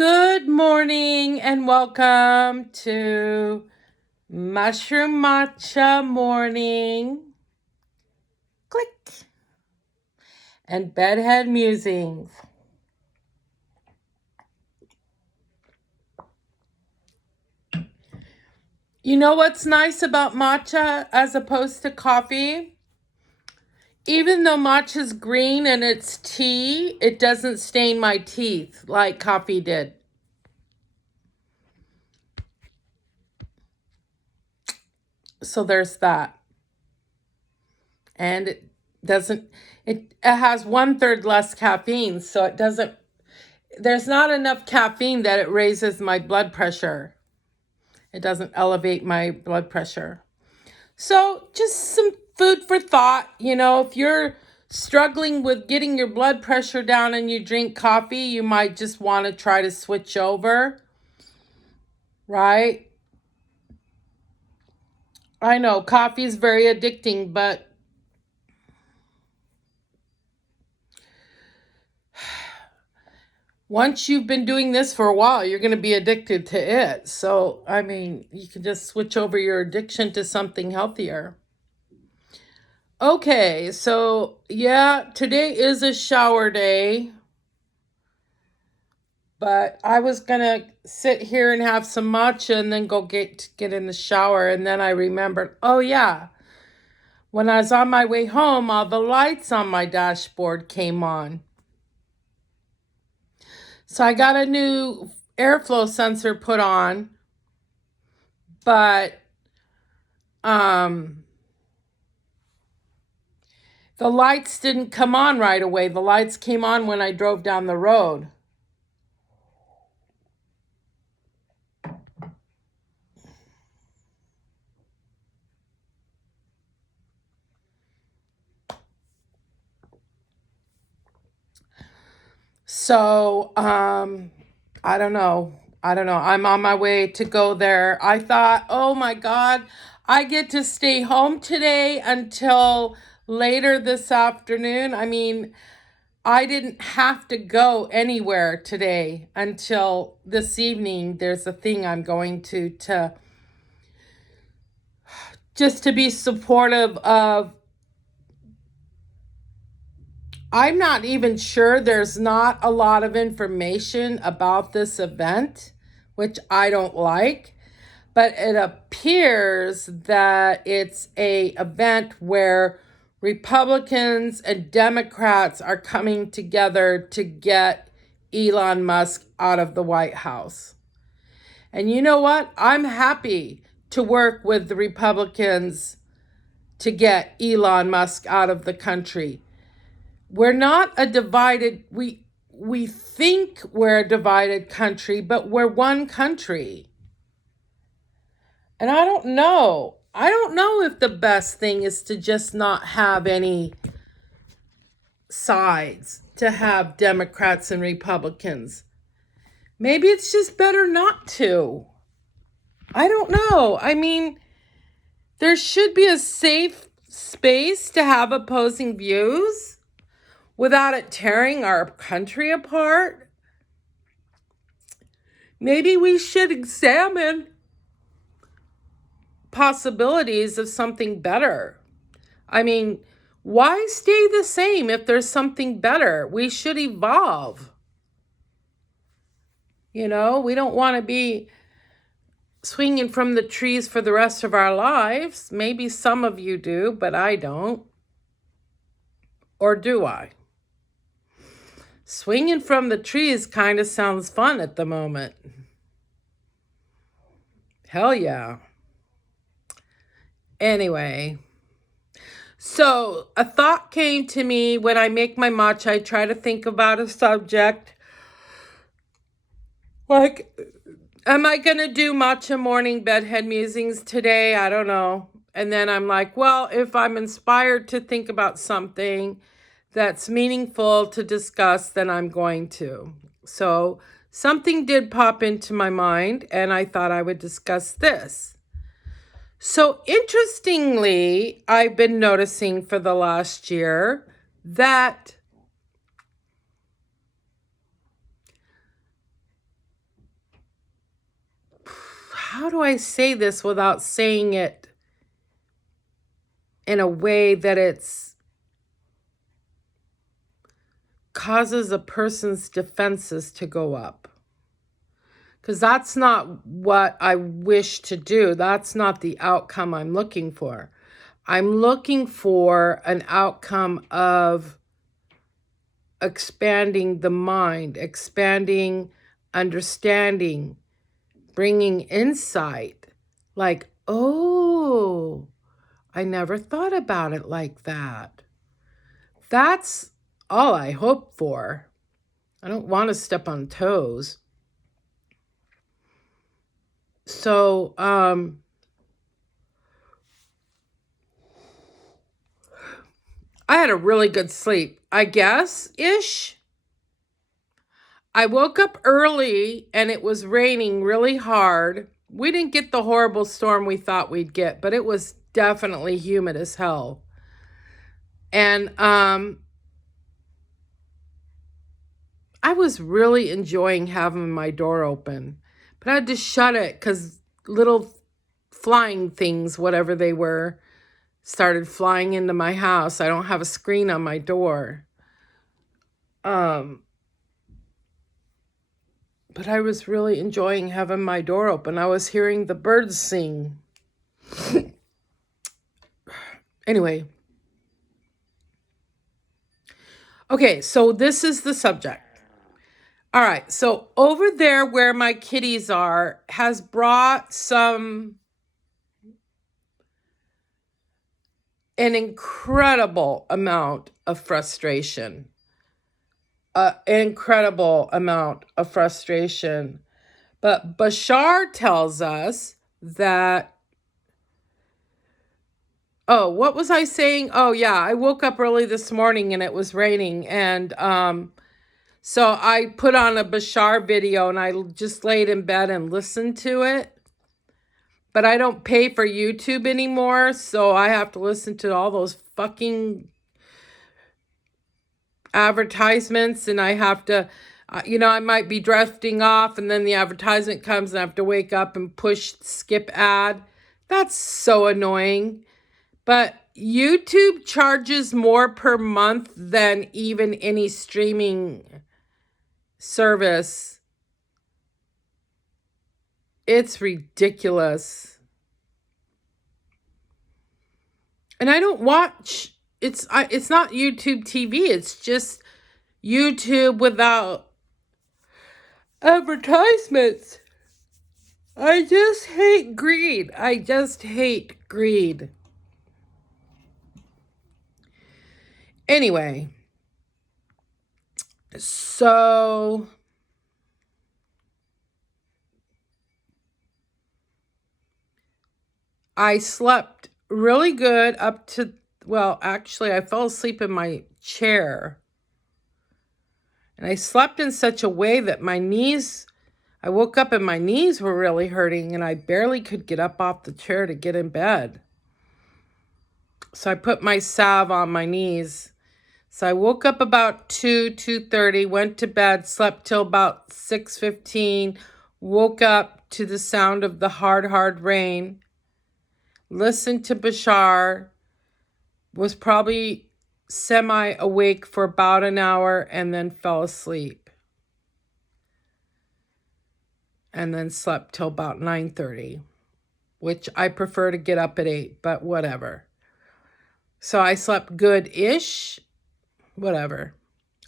Good morning and welcome to Mushroom Matcha Morning. Click. And Bedhead Musings. You know what's nice about matcha as opposed to coffee? Even though matcha's green and it's tea, it doesn't stain my teeth like coffee did. So there's that. And it has 1/3 less caffeine, so there's not enough caffeine that it raises my blood pressure. It doesn't elevate my blood pressure. So just some food for thought. If you're struggling with getting your blood pressure down and you drink coffee, you might just want to try to switch over, right? I know coffee is very addicting, but once you've been doing this for a while, you're going to be addicted to it. So, you can just switch over your addiction to something healthier. Okay, so yeah, today is a shower day. But I was going to sit here and have some matcha and then go get in the shower. And then I remembered, oh yeah, when I was on my way home, all the lights on my dashboard came on. So I got a new airflow sensor put on, but the lights didn't come on right away. The lights came on when I drove down the road. So, I don't know. I'm on my way to go there. I thought, oh my God, I get to stay home today until later this afternoon. I didn't have to go anywhere today until this evening. There's a thing I'm going to just to be supportive of. I'm not even sure. There's not a lot of information about this event, which I don't like, but it appears that it's an event where Republicans and Democrats are coming together to get Elon Musk out of the White House. And you know what? I'm happy to work with the Republicans to get Elon Musk out of the country. We're not a divided, we think we're a divided country, but we're one country. And I don't know if the best thing is to just not have any sides, to have Democrats and Republicans. Maybe it's just better not to. I don't know. There should be a safe space to have opposing views without it tearing our country apart. Maybe we should examine possibilities of something better. Why stay the same if there's something better? We should evolve. We don't want to be swinging from the trees for the rest of our lives. Maybe some of you do, but I don't. Or do I? Swinging from the trees kind of sounds fun at the moment. Hell yeah. Anyway, so a thought came to me when I make my matcha. I try to think about a subject. Like, am I going to do matcha morning bedhead musings today? I don't know. And then I'm like, well, if I'm inspired to think about something that's meaningful to discuss, then I'm going to. So something did pop into my mind, and I thought I would discuss this. So interestingly, I've been noticing for the last year that how do I say this without saying it in a way that it's causes a person's defenses to go up? Because that's not what I wish to do. That's not the outcome I'm looking for. I'm looking for an outcome of expanding the mind, expanding understanding, bringing insight. Like, oh, I never thought about it like that. That's all I hope for. I don't want to step on toes. So, I had a really good sleep, I guess-ish. I woke up early and it was raining really hard. We didn't get the horrible storm we thought we'd get, but it was definitely humid as hell. And I was really enjoying having my door open, but I had to shut it because little flying things, whatever they were, started flying into my house. I don't have a screen on my door. But I was really enjoying having my door open. I was hearing the birds sing. Anyway. Okay, so this is the subject. All right, so over there where my kitties are has brought an incredible amount of frustration. Incredible amount of frustration. But Bashar tells us that, oh, what was I saying? Oh, yeah, I woke up early this morning and it was raining. And so I put on a Bashar video and I just laid in bed and listened to it. But I don't pay for YouTube anymore, so I have to listen to all those fucking advertisements, and I have to, I might be drifting off and then the advertisement comes and I have to wake up and push skip ad. That's so annoying. But YouTube charges more per month than even any streaming service. It's ridiculous. And I don't watch, it's not YouTube TV. It's just YouTube without advertisements. I just hate greed. I just hate greed. Anyway, so I slept really good up to, well, actually, I fell asleep in my chair. And I slept in such a way that I woke up and my knees were really hurting and I barely could get up off the chair to get in bed. So I put my salve on my knees. So I woke up about 2:30, went to bed, slept till about 6:15, woke up to the sound of the hard rain, listened to Bashar, was probably semi-awake for about an hour, and then fell asleep. And then slept till about 9:30, which I prefer to get up at 8, but whatever. So I slept good-ish. Whatever.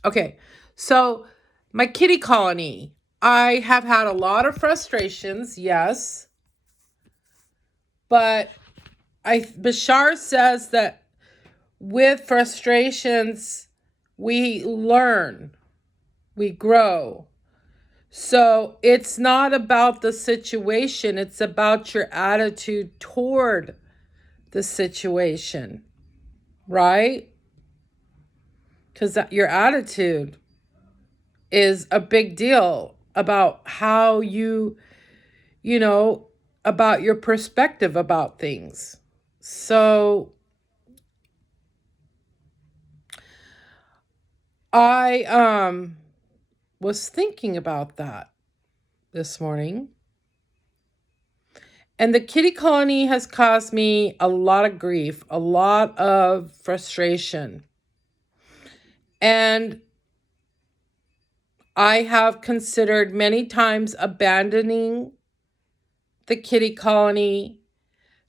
Okay, so my kitty colony. I have had a lot of frustrations, yes. But Bashar says that with frustrations, we learn, we grow. So it's not about the situation, it's about your attitude toward the situation, right? Because your attitude is a big deal about how about your perspective about things. So I was thinking about that this morning. And the kitty colony has caused me a lot of grief, a lot of frustration. And I have considered many times abandoning the kitty colony,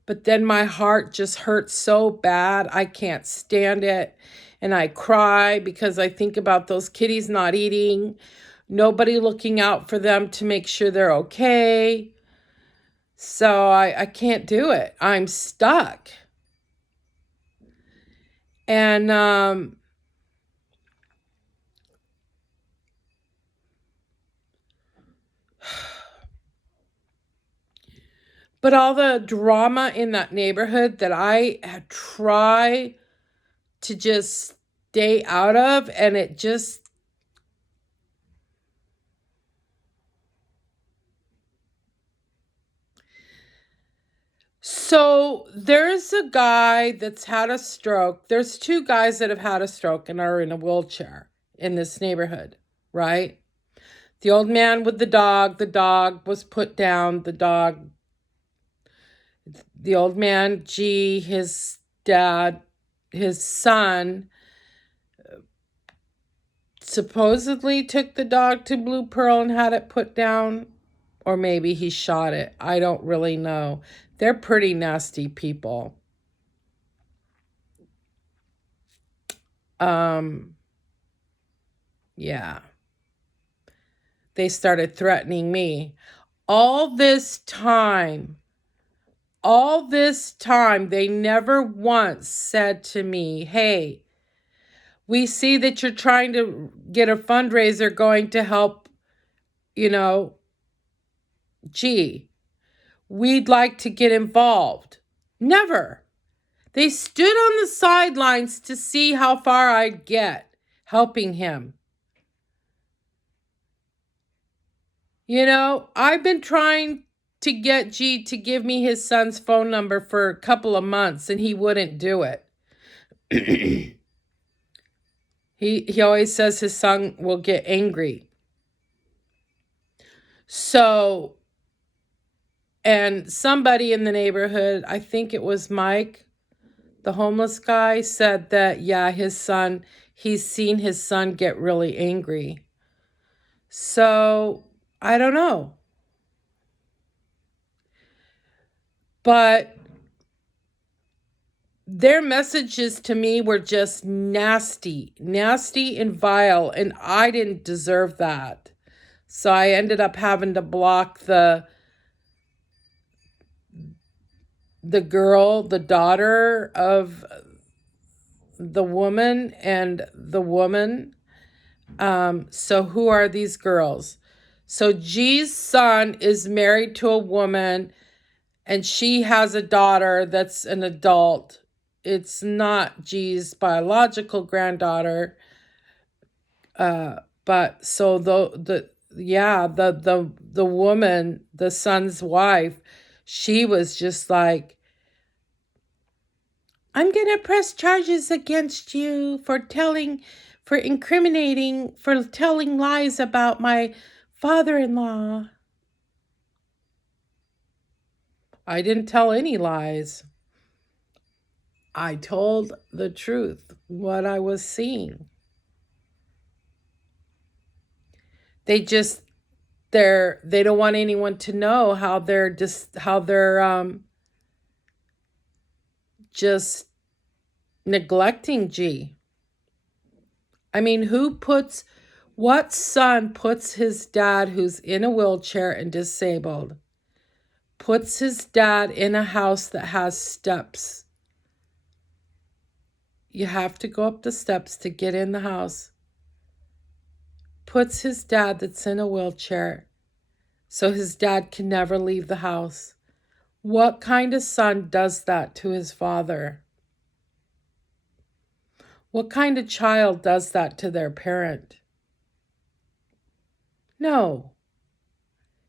but then my heart just hurts so bad. I can't stand it. And I cry because I think about those kitties not eating, nobody looking out for them to make sure they're okay. So I can't do it. I'm stuck. And but all the drama in that neighborhood that I try to just stay out of, and it just, so there's a guy that's had a stroke. There's two guys that have had a stroke and are in a wheelchair in this neighborhood, right? The old man with the dog was put down. The old man, G, his dad, his son, supposedly took the dog to Blue Pearl and had it put down. Or maybe he shot it. I don't really know. They're pretty nasty people. Yeah. They started threatening me. All this time, they never once said to me, hey, we see that you're trying to get a fundraiser going to help, G. We'd like to get involved. Never. They stood on the sidelines to see how far I'd get helping him. I've been trying to get G to give me his son's phone number for a couple of months, and he wouldn't do it. He always says his son will get angry. So, and somebody in the neighborhood, I think it was Mike, the homeless guy, said that, yeah, he's seen his son get really angry. So, I don't know. But their messages to me were just nasty and vile, and I didn't deserve that. So I ended up having to block the girl, the daughter of the woman, and the woman. So who are these girls? So G's son is married to a woman, and she has a daughter that's an adult. It's not G's biological granddaughter. But so the woman, the son's wife, she was just like, I'm going to press charges against you for telling lies about my father-in-law. I didn't tell any lies. I told the truth, what I was seeing. They don't want anyone to know how they're just neglecting G. I mean, what son puts his dad, who's in a wheelchair and disabled, puts his dad in a house that has steps? You have to go up the steps to get in the house. Puts his dad that's in a wheelchair so his dad can never leave the house. What kind of son does that to his father? What kind of child does that to their parent? No.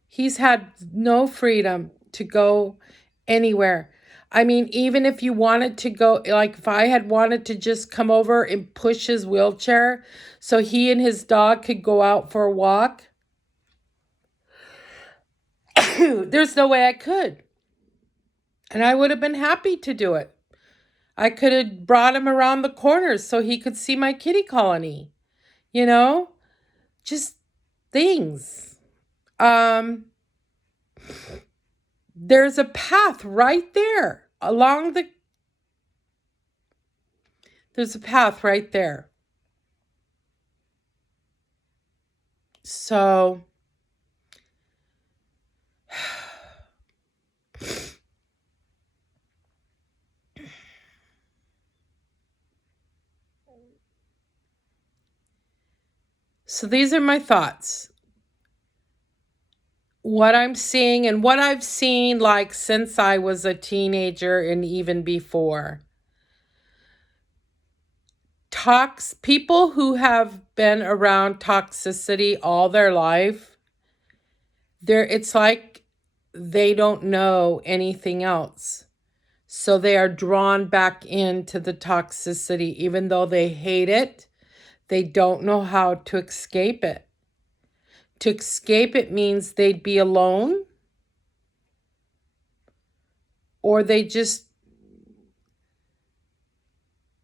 He's had no freedom to go anywhere. I mean, even if you wanted to go, like if I had wanted to just come over and push his wheelchair so he and his dog could go out for a walk, there's no way I could. And I would have been happy to do it. I could have brought him around the corners so he could see my kitty colony. You know, just things. There's a path right there there's a path right there. So these are my thoughts. What I'm seeing and what I've seen like since I was a teenager and even before. People who have been around toxicity all their life, it's like they don't know anything else. So they are drawn back into the toxicity, even though they hate it. They don't know how to escape it. To escape it means they'd be alone, or they just,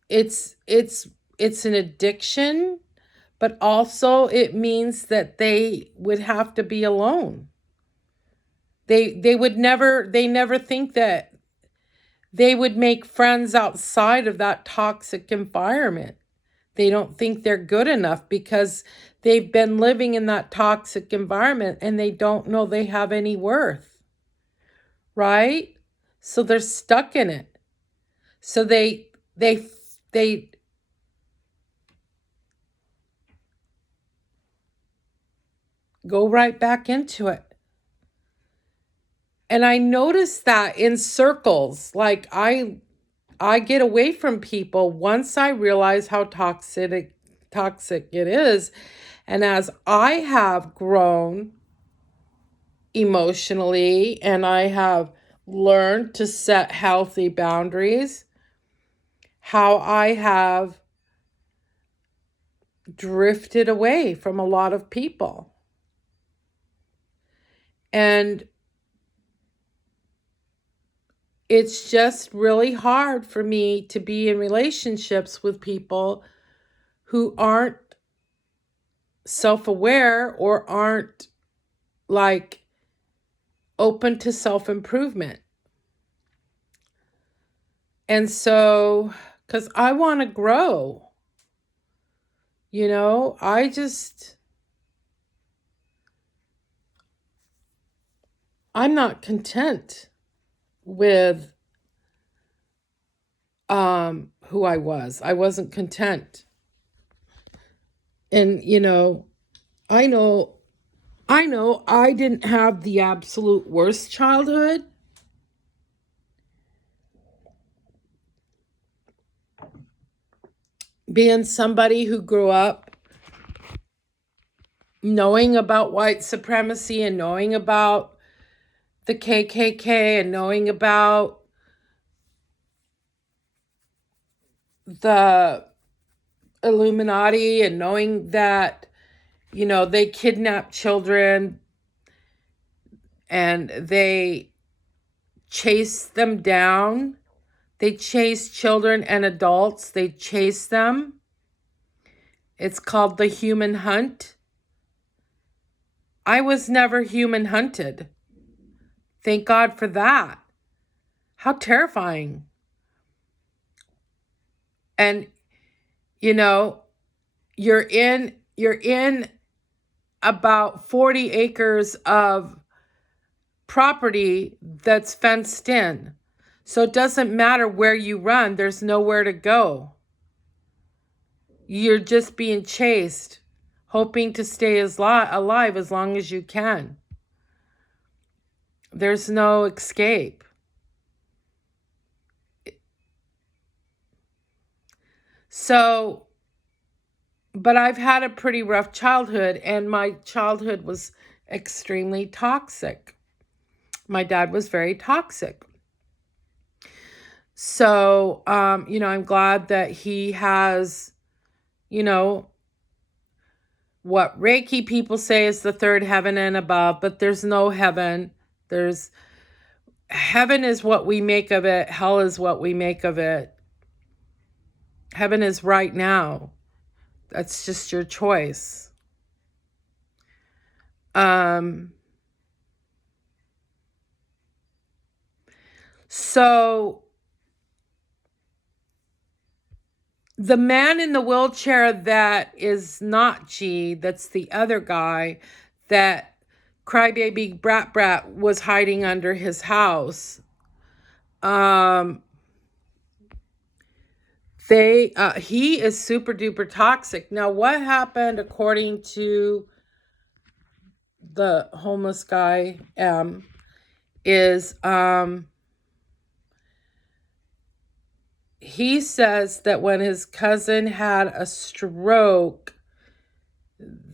it's an addiction, but also it means that they would have to be alone. They never think that they would make friends outside of that toxic environment. They don't think they're good enough because they've been living in that toxic environment and they don't know they have any worth. Right? So they're stuck in it. So they go right back into it. And I noticed that in circles, like I get away from people once I realize how toxic it is. And as I have grown emotionally and I have learned to set healthy boundaries, how I have drifted away from a lot of people. And it's just really hard for me to be in relationships with people who aren't self-aware or aren't like open to self-improvement. And so, because I want to grow, I'm not content with who I was. I wasn't content. And I know I didn't have the absolute worst childhood. Being somebody who grew up knowing about white supremacy and knowing about the KKK and knowing about the Illuminati and knowing that, they kidnap children and they chase them down. They chase children and adults. They chase them. It's called the human hunt. I was never human hunted. Thank God for that. How terrifying. And, you're in about 40 acres of property that's fenced in. So it doesn't matter where you run. There's nowhere to go. You're just being chased, hoping to stay alive as long as you can. There's no escape. So, but I've had a pretty rough childhood, and my childhood was extremely toxic. My dad was very toxic. So, I'm glad that he has, what Reiki people say is the third heaven and above, but there's no heaven. heaven is what we make of it. Hell is what we make of it. Heaven is right now. That's just your choice. So the man in the wheelchair that is not G, that's the other guy that Crybaby Brat was hiding under his house. He is super duper toxic. Now, what happened according to the homeless guy M is he says that when his cousin had a stroke,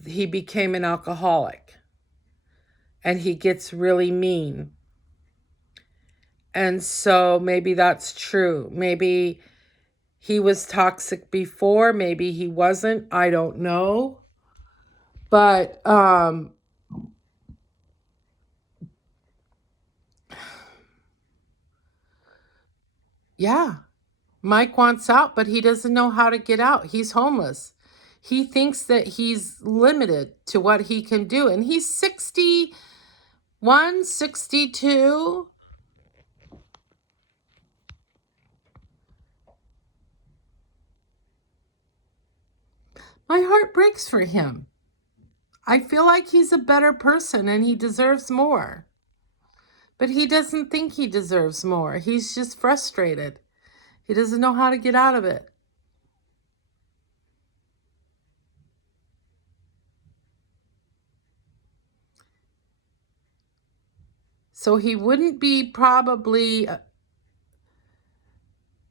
he became an alcoholic and he gets really mean. And so maybe that's true. Maybe he was toxic before, maybe he wasn't. I don't know. But yeah. Mike wants out, but he doesn't know how to get out. He's homeless. He thinks that he's limited to what he can do. And he's 61, 62. My heart breaks for him. I feel like he's a better person and he deserves more. But he doesn't think he deserves more. He's just frustrated. He doesn't know how to get out of it. So he wouldn't be probably...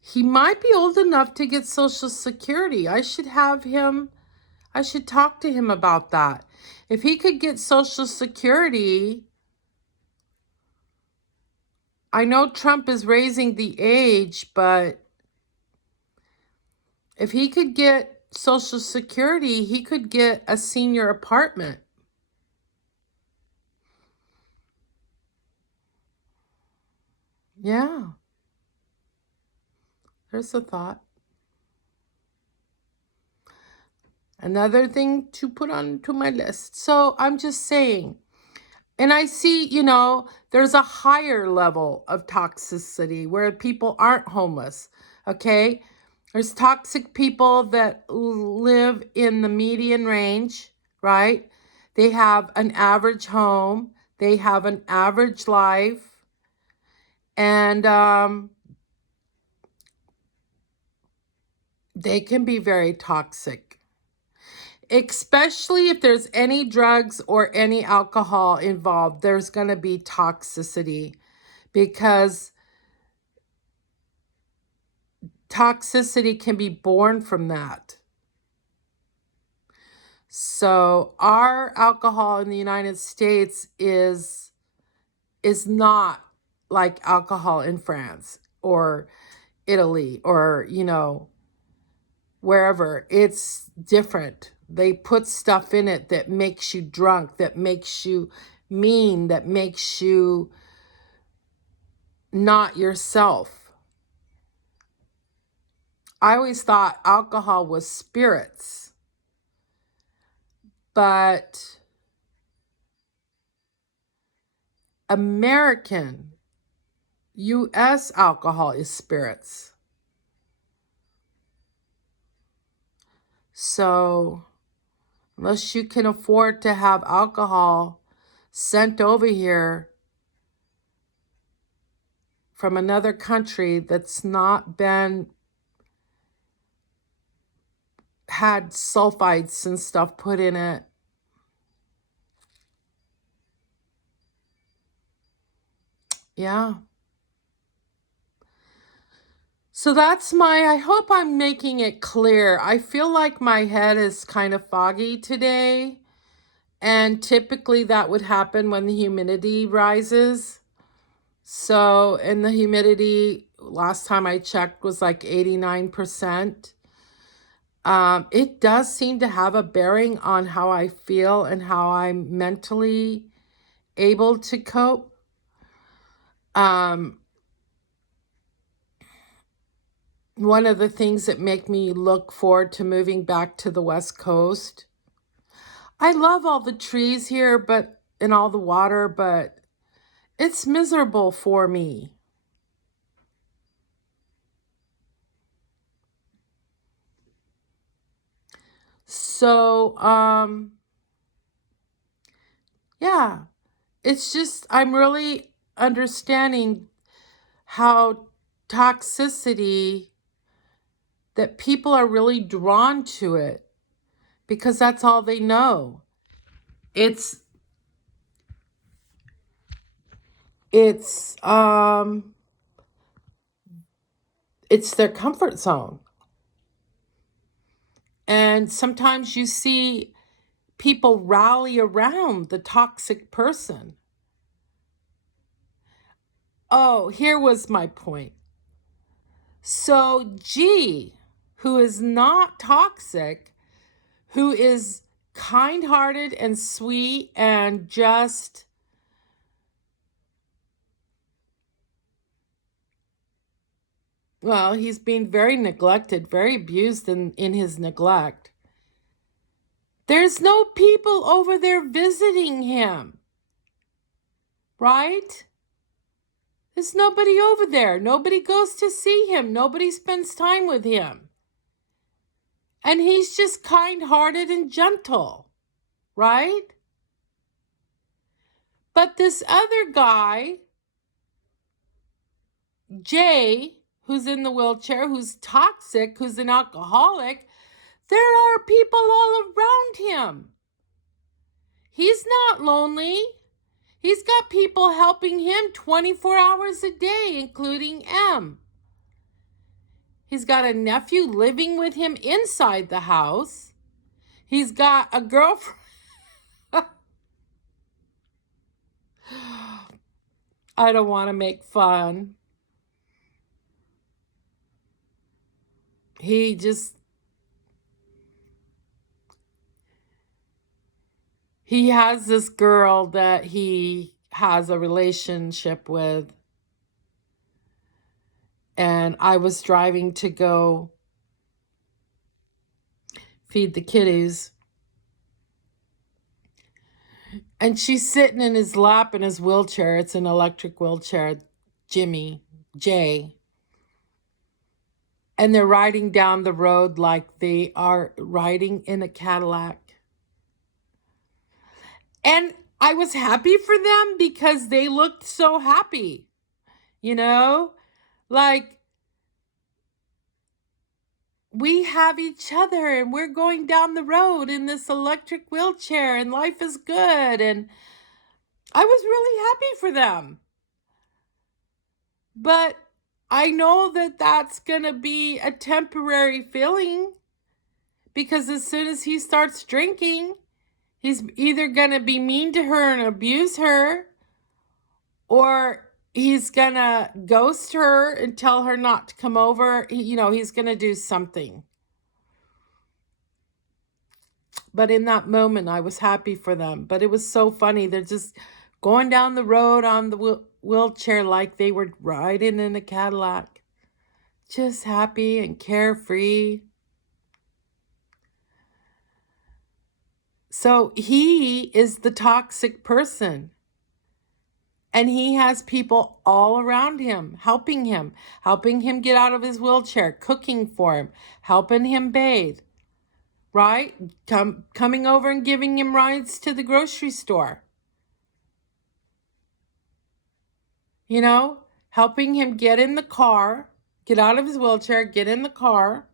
He might be old enough to get Social Security. I should talk to him about that. If he could get Social Security, I know Trump is raising the age, but if he could get Social Security, he could get a senior apartment. Yeah. There's a thought. Another thing to put onto my list. So I'm just saying, and I see, there's a higher level of toxicity where people aren't homeless, okay? There's toxic people that live in the median range, right? They have an average home. They have an average life. And they can be very toxic, especially if there's any drugs or any alcohol involved. There's going to be toxicity because toxicity can be born from that. So our alcohol in the United States is not like alcohol in France or Italy or, wherever. It's different. They put stuff in it that makes you drunk, that makes you mean, that makes you not yourself. I always thought alcohol was spirits, but American, U.S. alcohol is spirits. So unless you can afford to have alcohol sent over here from another country that's not had sulfites and stuff put in it, yeah. So that's I hope I'm making it clear. I feel like my head is kind of foggy today. And typically that would happen when the humidity rises. So, and the humidity, last time I checked, was like 89%. It does seem to have a bearing on how I feel and how I'm mentally able to cope. One of the things that make me look forward to moving back to the West Coast. I love all the trees here, and all the water, but it's miserable for me. So, yeah, it's just, I'm really understanding how toxicity, that people are really drawn to it because that's all they know. It's it's their comfort zone. And sometimes you see people rally around the toxic person. Oh, here was my point. So G, who is not toxic, who is kind-hearted and sweet and just well, he's being very neglected, very abused in his neglect. There's no people over there visiting him, right? There's nobody over there. Nobody goes to see him. Nobody spends time with him. And he's just kind-hearted and gentle, right? But this other guy, Jay, who's in the wheelchair, who's toxic, who's an alcoholic, there are people all around him. He's not lonely. He's got people helping him 24 hours a day, including M. He's got a nephew living with him inside the house. He's got a girlfriend. I don't want to make fun. He has this girl that he has a relationship with. And I was driving to go feed the kitties. And she's sitting in his lap in his wheelchair. It's an electric wheelchair, Jay. And they're riding down the road like they are riding in a Cadillac. And I was happy for them because they looked so happy, like we have each other and we're going down the road in this electric wheelchair and life is good. And I was really happy for them. But I know that that's going to be a temporary feeling because as soon as he starts drinking, he's either going to be mean to her and abuse her, or he's going to ghost her and tell her not to come over. He's going to do something. But in that moment, I was happy for them. But it was so funny. They're just going down the road on the wheelchair like they were riding in a Cadillac. Just happy and carefree. So he is the toxic person. And he has people all around him, helping him get out of his wheelchair, cooking for him, helping him bathe, right? Coming over and giving him rides to the grocery store. Helping him get in the car, get out of his wheelchair, get in the car,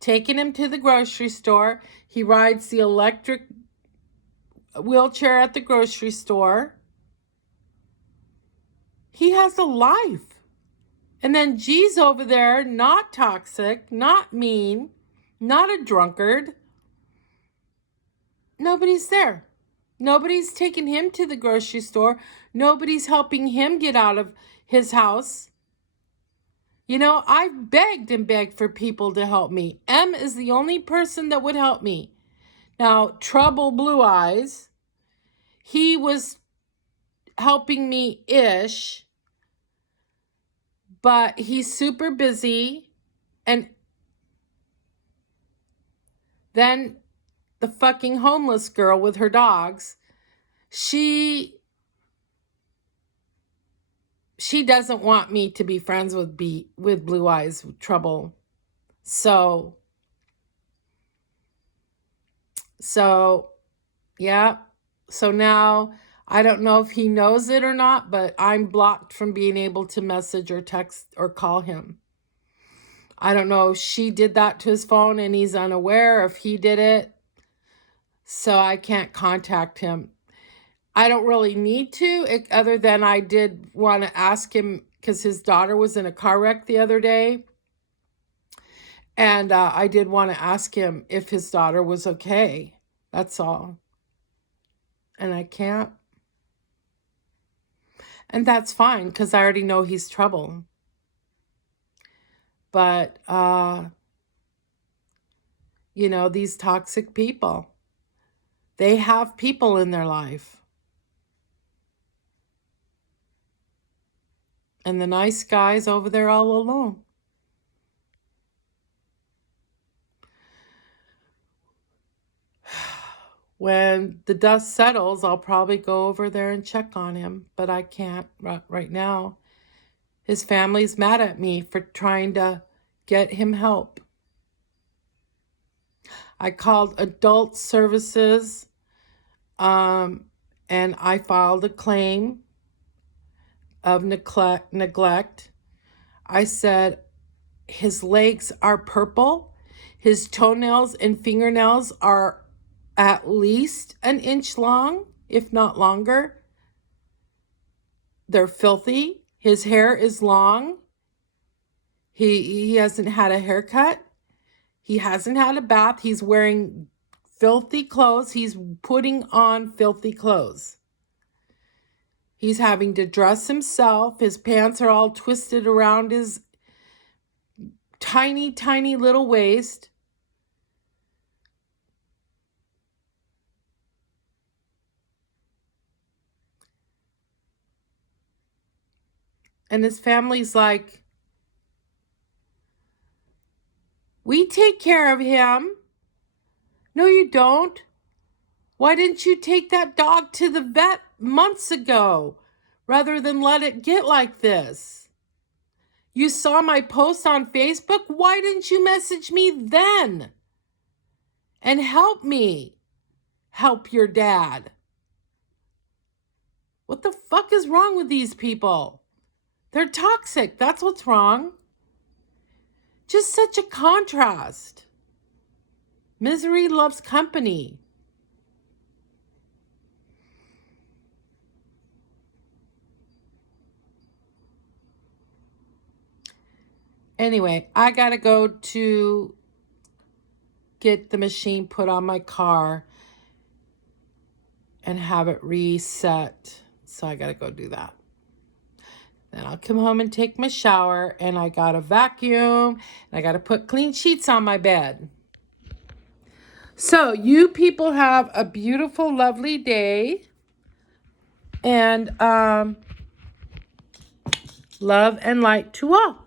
taking him to the grocery store. He rides the electric wheelchair at the grocery store. He has a life. And then G's over there, not toxic, not mean, not a drunkard. Nobody's there. Nobody's taking him to the grocery store. Nobody's helping him get out of his house. I've begged and begged for people to help me. M is the only person that would help me. Now, Trouble Blue Eyes, he was helping me-ish, But he's super busy. And then the fucking homeless girl with her dogs, she doesn't want me to be friends with Blue Eyes Trouble. So yeah. So now I don't know if he knows it or not, but I'm blocked from being able to message or text or call him. I don't know if she did that to his phone and he's unaware if he did it. So I can't contact him. I don't really need to, other than I did want to ask him because his daughter was in a car wreck the other day. And I did want to ask him if his daughter was okay. That's all. And I can't. And that's fine because I already know he's trouble. But, you know, these toxic people, they have people in their life. And the nice guy's over there all alone. When the dust settles, I'll probably go over there and check on him. But I can't right now. His family's mad at me for trying to get him help. I called adult services, and I filed a claim of neglect. I said his legs are purple. His toenails and fingernails are at least an inch long, if not longer. They're filthy. His hair is long. He hasn't had a haircut. He hasn't had a bath. He's wearing filthy clothes. He's putting on filthy clothes. He's having to dress himself. His pants are all twisted around his tiny, tiny little waist. And his family's like, we take care of him. No, you don't. Why didn't you take that dog to the vet months ago rather than let it get like this? You saw my post on Facebook. Why didn't you message me then? And help me help your dad. What the fuck is wrong with these people? They're toxic. That's what's wrong. Just such a contrast. Misery loves company. Anyway, I gotta go to get the machine put on my car and have it reset. So I gotta go do that. Then I'll come home and take my shower, and I gotta vacuum, and I gotta put clean sheets on my bed. So you people have a beautiful, lovely day. And love and light to all.